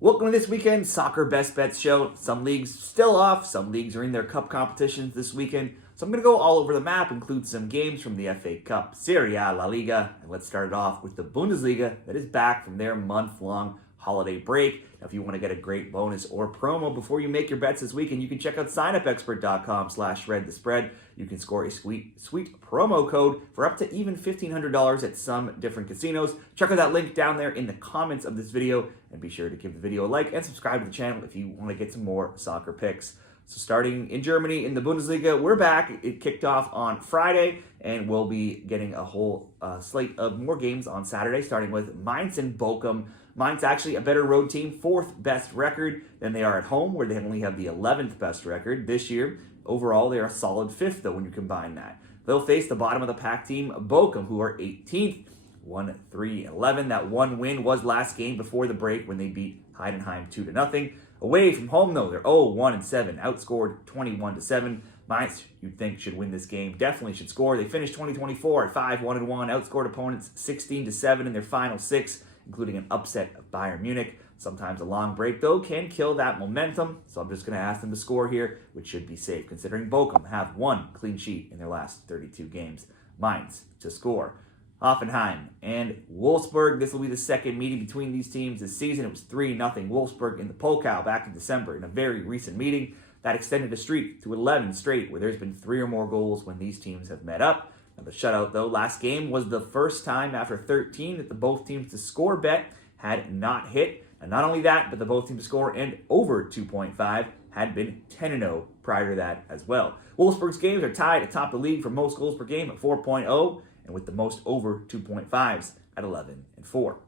Welcome to this weekend's Soccer Best Bets show. Some leagues still off, some leagues are in their cup competitions this weekend. So I'm going to go all over the map, include some games from the FA Cup, Serie A, La Liga, and let's start it off with the Bundesliga that is back from their month-long holiday break. Now, if you want to get a great bonus or promo before you make your bets this weekend, you can check out signupexpert.com/readthespread. You can score a sweet promo code for up to even $1,500 at some different casinos. Check out that link down there in the comments of this video, and be sure to give the video a like and subscribe to the channel if you want to get some more soccer picks. So starting in Germany in the Bundesliga, we're back. It kicked off on Friday, and we'll be getting a whole slate of more games on Saturday, starting with Mainz and Bochum. Mainz actually a better road team, fourth best record than they are at home, where they only have the 11th best record this year. Overall, they are a solid fifth, though, when you combine that. They'll face the bottom of the pack team, Bochum, who are 18th, 1-3-11. That one win was last game before the break when they beat Heidenheim 2-0. Away from home, though, they're 0-1-7, outscored 21-7. Mainz, you'd think, should win this game. Definitely should score. They finished 2024 at 5-1-1, outscored opponents 16-7 in their final six, including an upset of Bayern Munich. Sometimes a long break, though, can kill that momentum, so I'm just going to ask them to score here, which should be safe, considering Bochum have one clean sheet in their last 32 games. Mainz to score. Hoffenheim and Wolfsburg. This will be the second meeting between these teams this season. It was 3-0 Wolfsburg in the Pokal back in December in a very recent meeting. That extended a streak to 11 straight, where there's been 3 or more goals when these teams have met up. Now, the shutout, though, last game was the first time after 13 that the both teams to score bet had not hit. And not only that, but the both teams to score and over 2.5 had been 10-0 prior to that as well. Wolfsburg's games are tied atop the league for most goals per game at 4.0, and with the most over 2.5s at 11-4.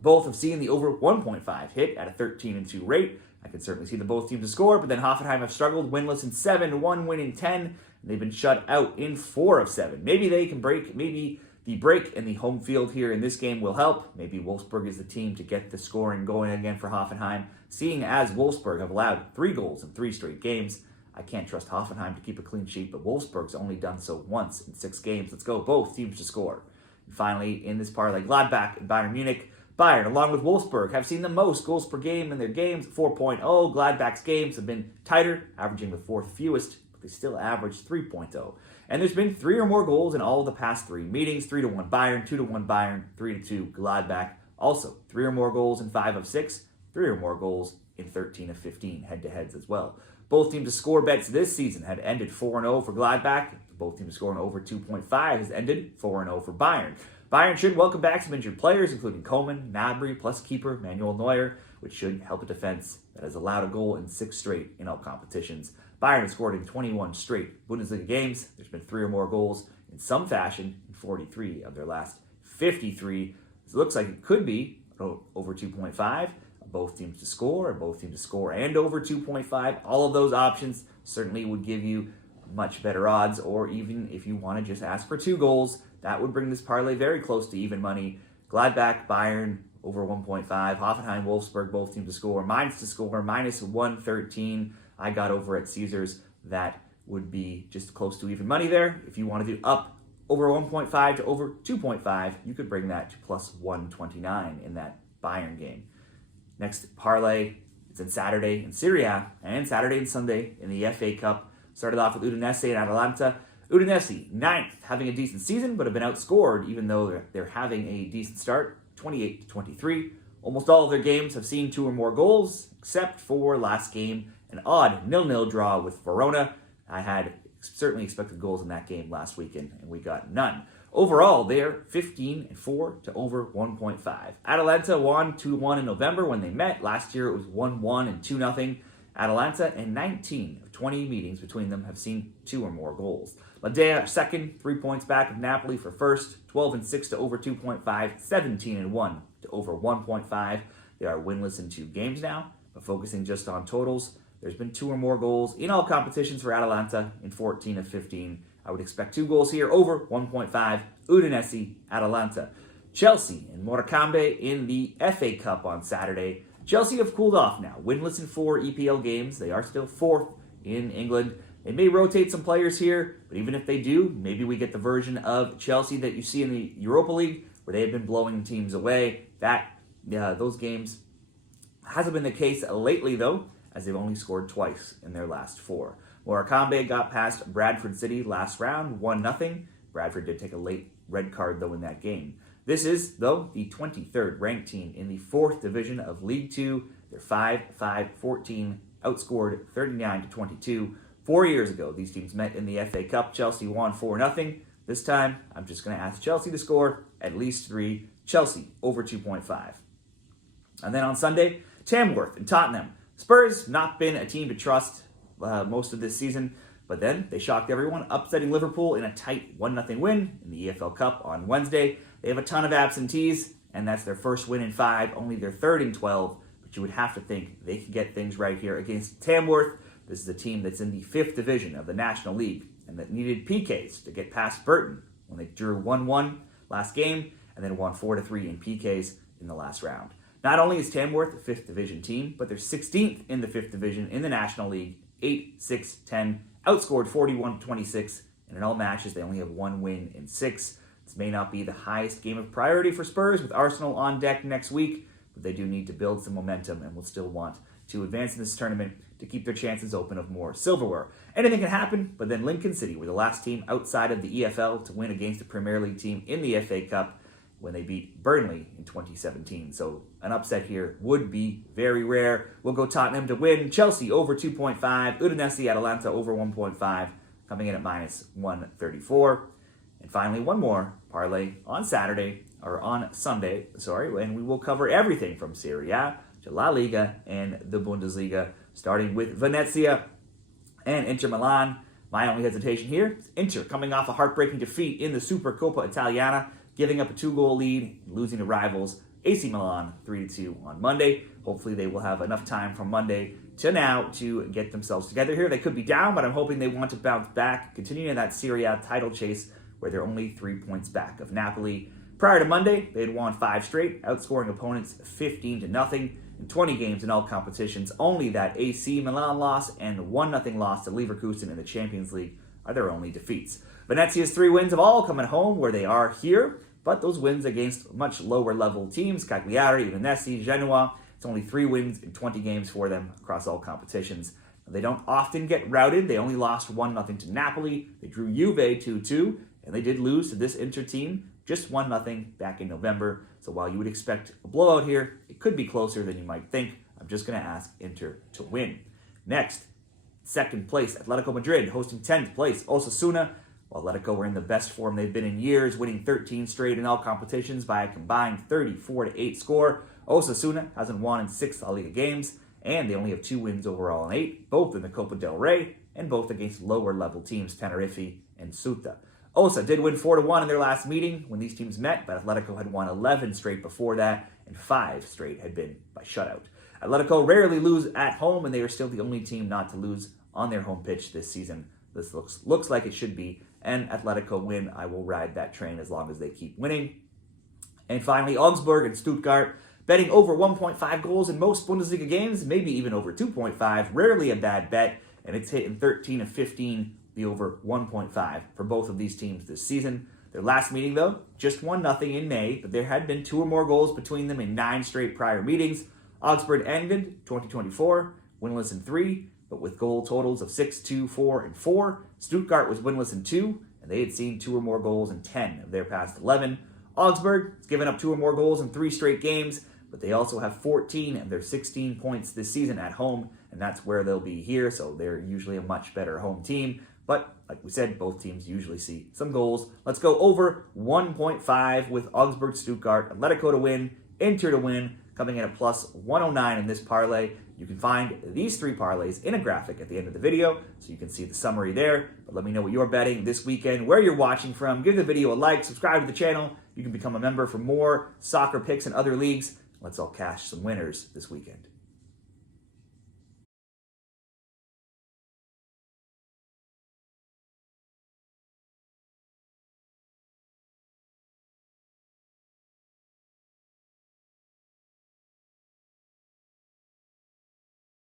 Both have seen the over 1.5 hit at a 13-2 rate. I can certainly see the both teams to score, but then Hoffenheim have struggled, winless in 7, 1 win in 10, and they've been shut out in 4 of 7. Maybe they can break, maybe the break in the home field here in this game will help. Maybe Wolfsburg is the team to get the scoring going again for Hoffenheim, seeing as Wolfsburg have allowed 3 goals in 3 straight games. I can't trust Hoffenheim to keep a clean sheet, but Wolfsburg's only done so once in 6 games. Let's go, both teams to score. And finally, in this parlay, Gladbach and Bayern Munich. Bayern, along with Wolfsburg, have seen the most goals per game in their games, 4.0. Gladbach's games have been tighter, averaging the 4th fewest, but they still average 3.0. And there's been 3 or more goals in all of the past 3 meetings, 3-1 Bayern, 2-1 Bayern, 3-2 Gladbach. Also, 3 or more goals in 5 of 6, 3 or more goals in 13 of 15 head-to-heads as well. Both teams to score bets this season had ended 4-0 for Gladbach. Both teams scoring over 2.5 has ended 4-0 for Bayern. Bayern should welcome back some injured players, including Coman, Gnabry, plus keeper Manuel Neuer, which should help a defense that has allowed a goal in 6 straight in all competitions. Bayern has scored in 21 straight Bundesliga games. There's been 3 or more goals in some fashion in 43 of their last 53. So it looks like it could be over 2.5. Both teams to score, and over 2.5. All of those options certainly would give you much better odds, or even if you want to just ask for 2 goals, that would bring this parlay very close to even money. Gladbach, Bayern, over 1.5. Hoffenheim, Wolfsburg, both teams to score. Mainz to score, minus 113. I got over at Caesars. That would be just close to even money there. If you want to do up over 1.5 to over 2.5, you could bring that to plus 129 in that Bayern game. Next parlay, it's in Saturday in Serie A and Saturday and Sunday in the FA Cup. Started off with Udinese and Atalanta. Udinese, 9th, having a decent season, but have been outscored even though they're having a decent start, 28-23. Almost all of their games have seen 2 or more goals, except for last game, an odd 0-0 draw with Verona. I had certainly expected goals in that game last weekend, and we got none. Overall, they're 15-4 to over 1.5. Atalanta won 2-1 in November when they met. Last year it was 1-1 and 2-0. Atalanta and 19 of 20 meetings between them have seen 2 or more goals. Ladea second, 3 points back of Napoli for first, 12-6 to over 2.5, 17-1 to over 1.5. They are winless in 2 games now, but focusing just on totals, there's been 2 or more goals in all competitions for Atalanta in 14 of 15. I would expect 2 goals here, over 1.5, Udinese, Atalanta. Chelsea and Morecambe in the FA Cup on Saturday. Chelsea have cooled off now, winless in 4 EPL games. They are still 4th in England. They may rotate some players here, but even if they do, maybe we get the version of Chelsea that you see in the Europa League, where they have been blowing teams away. Those games Hasn't been the case lately, though, as they've only scored twice in their last 4. Morecambe got past Bradford City last round, 1-0. Bradford did take a late red card, though, in that game. This is, though, the 23rd ranked team in the 4th division of League 2. They're 5-5-14, outscored 39-22. 4 years ago, these teams met in the FA Cup. Chelsea won 4-0. This time, I'm just going to ask Chelsea to score at least 3. Chelsea over 2.5. And then on Sunday, Tamworth and Tottenham. Spurs, not been a team to trust most of this season, but then they shocked everyone, upsetting Liverpool in a tight 1-0 win in the EFL Cup on Wednesday. They have a ton of absentees, and that's their first win in 5, only their third in 12, but you would have to think they could get things right here against Tamworth. This is a team that's in the 5th division of the National League and that needed PKs to get past Burton when they drew 1-1 last game and then won 4-3 in PKs in the last round. Not only is Tamworth a 5th division team, but they're 16th in the 5th division in the National League, 8-6-10, outscored 41-26, and in all matches they only have 1 win in 6. This may not be the highest game of priority for Spurs with Arsenal on deck next week, but they do need to build some momentum and will still want to advance in this tournament to keep their chances open of more silverware. Anything can happen, but then Lincoln City were the last team outside of the EFL to win against a Premier League team in the FA Cup when they beat Burnley in 2017. So an upset here would be very rare. We'll go Tottenham to win. Chelsea over 2.5. Udinese, Atalanta over 1.5, coming in at minus 134. And finally, one more parlay on Sunday, and we will cover everything from Serie A to La Liga and the Bundesliga, starting with Venezia and Inter Milan. My only hesitation here is Inter coming off a heartbreaking defeat in the Supercoppa Italiana, giving up a 2-goal lead, losing to rivals AC Milan 3-2 on Monday. Hopefully they will have enough time from Monday to now to get themselves together here. They could be down, but I'm hoping they want to bounce back, continuing that Serie A title chase where they're only 3 points back of Napoli. Prior to Monday, they had won 5 straight, outscoring opponents 15-0 in 20 games in all competitions. Only that AC Milan loss and 1-0 loss to Leverkusen in the Champions League are their only defeats. Venezia's 3 wins have all come at home where they are here, but those wins against much lower level teams, Cagliari, Venezia, Genoa, it's only 3 wins in 20 games for them across all competitions. They don't often get routed. They only lost 1-0 to Napoli. They drew Juve 2-2, and they did lose to this Inter team, just 1-0 back in November. So while you would expect a blowout here, it could be closer than you might think. I'm just going to ask Inter to win. Next, second place, Atletico Madrid hosting 10th place, Osasuna. While Atletico were in the best form they've been in years, winning 13 straight in all competitions by a combined 34-8 score. Osasuna hasn't won in 6 La Liga games, and they only have 2 wins overall in 8, both in the Copa del Rey, and both against lower-level teams, Tenerife and Ceuta. Osa did win 4-1 in their last meeting when these teams met, but Atletico had won 11 straight before that, and 5 straight had been by shutout. Atletico rarely lose at home, and they are still the only team not to lose on their home pitch this season. This looks like it should be an Atletico win. I will ride that train as long as they keep winning. And finally, Augsburg and Stuttgardt, betting over 1.5 goals in most Bundesliga games, maybe even over 2.5, rarely a bad bet, and it's hitting 13 of 15, the over 1.5 for both of these teams this season. Their last meeting, though, just 1-0 in May, but there had been 2 or more goals between them in 9 straight prior meetings. Augsburg ended 2024 winless in 3, but with goal totals of 6-2, 4, and 4. Stuttgart was winless in 2, and they had seen 2 or more goals in 10 of their past 11. Augsburg has given up 2 or more goals in 3 straight games, but they also have 14 of their 16 points this season at home, and that's where they'll be here, so they're usually a much better home team. But, like we said, both teams usually see some goals. Let's go over 1.5 with Augsburg, Stuttgart, Atletico to win, Inter to win, coming in at plus 109 in this parlay. You can find these 3 parlays in a graphic at the end of the video, so you can see the summary there. But let me know what you're betting this weekend, where you're watching from. Give the video a like, subscribe to the channel. You can become a member for more soccer picks and other leagues. Let's all cash some winners this weekend.